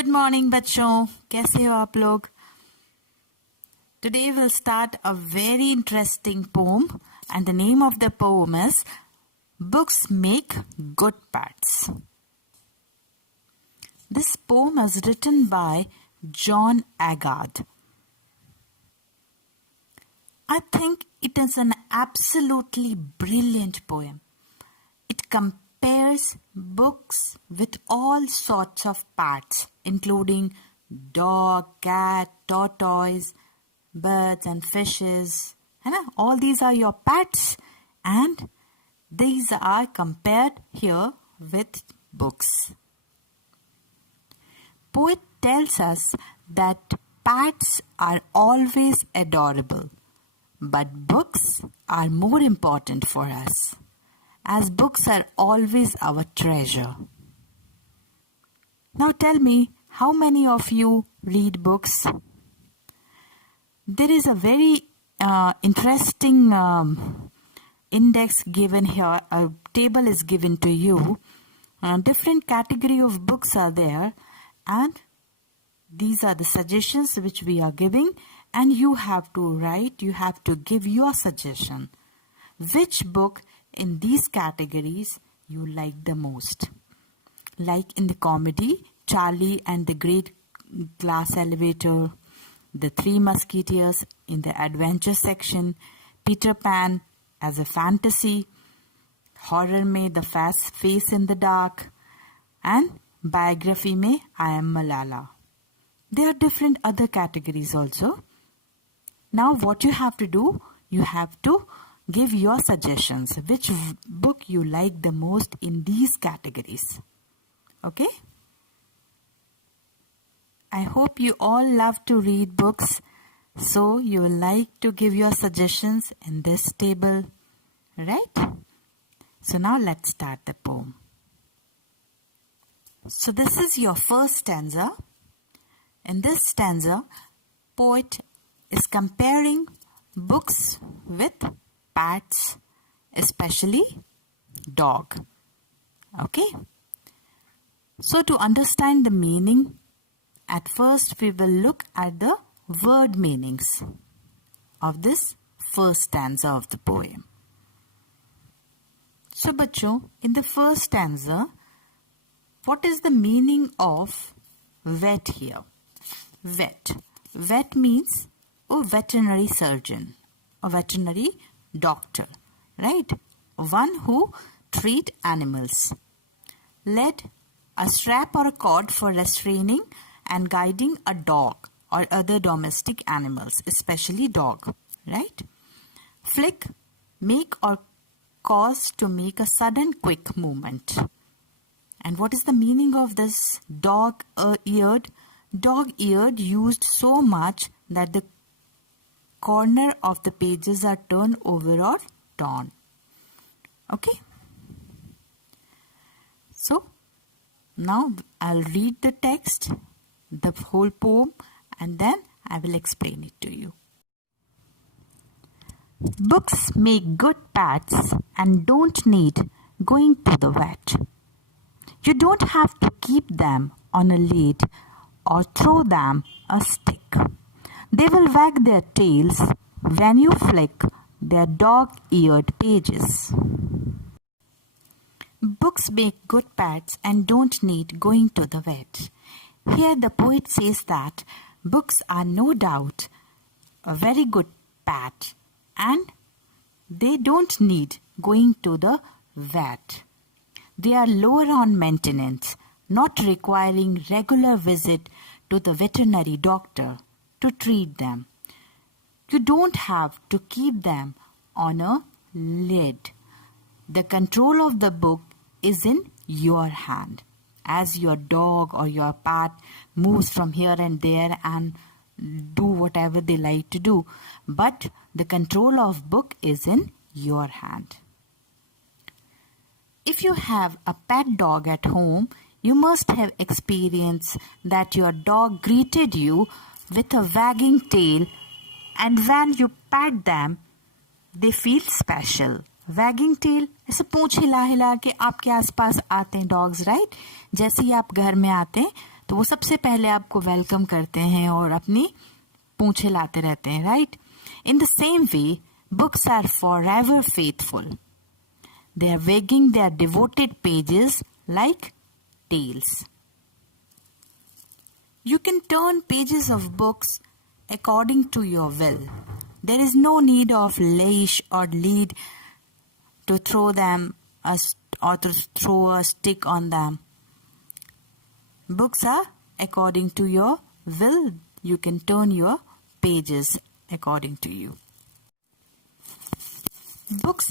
Good morning बच्चों, कैसे हो आप लोग? Today we'll start a very interesting poem and the name of the poem is Books Make Good Pets. This poem is written by John Agard. I think it is an absolutely brilliant poem. It compares books with all sorts of pets, including dog, cat, tortoise, birds and fishes. All these are your pets, and these are compared here with books. Poet tells us that pets are always adorable, but books are more important for us, as books are always our treasure. Now tell me, how many of you read books? There is a very interesting index given here. A table is given to you. Different category of books are there, and these are the suggestions which we are giving, and you have to write, you have to give your suggestion. Which book in these categories you like the most? Like in the comedy, Charlie and the Great Glass Elevator, The Three Musketeers in the adventure section, Peter Pan as a fantasy, horror में The Face in the Dark, and biography में I Am Malala. There are different other categories also. Now what you have to do, you have to give your suggestions. Which book you like the most in these categories. Okay? I hope you all love to read books, so you will like to give your suggestions in this table, right? So now let's start the poem. So this is your first stanza. In this stanza, poet is comparing books with pets, especially dog. Okay? So to understand the meaning, at first we will look at the word meanings of this first stanza of the poem. So bachcho, in the first stanza, what is the meaning of vet here? Vet. Vet means a veterinary surgeon, a veterinary doctor, right? One who treats animals. Lead, a strap or a cord for restraining and guiding a dog or other domestic animals, especially dog, right? Flick, make or cause to make a sudden quick movement. And what is the meaning of this dog-eared? Dog-eared used so much that the corner of the pages are turned over or torn. Okay? So, now I'll read the text, the whole poem, and then I will explain it to you. Books make good pets and don't need going to the vet. You don't have to keep them on a lid or throw them a stick. They will wag their tails when you flick their dog-eared pages. Books make good pets and don't need going to the vet. Here the poet says that books are no doubt a very good pet and they don't need going to the vet. They are lower on maintenance, not requiring regular visit to the veterinary doctor to treat them. You don't have to keep them on a lid. The control of the book is in your hand. As your dog or your pet moves from here and there and do whatever they like to do, but the control of book is in your hand. If you have a pet dog at home, you must have experienced that your dog greeted you with a wagging tail, and when you pet them, they feel special. Wagging tail, ऐसे पूंछ हिला हिला के आपके आसपास आते हैं dogs, right? जैसे ही आप घर में आते हैं तो वो सबसे पहले आपको वेलकम करते हैं और अपनी पूंछे लाते रहते हैं, right? In the same way, books are forever faithful. They are wagging their devoted pages like tails. You can turn pages of books according to your will. There is no need of leash or lead to throw them or to throw a stick on them. Books are according to your will. You can turn your pages according to you. Books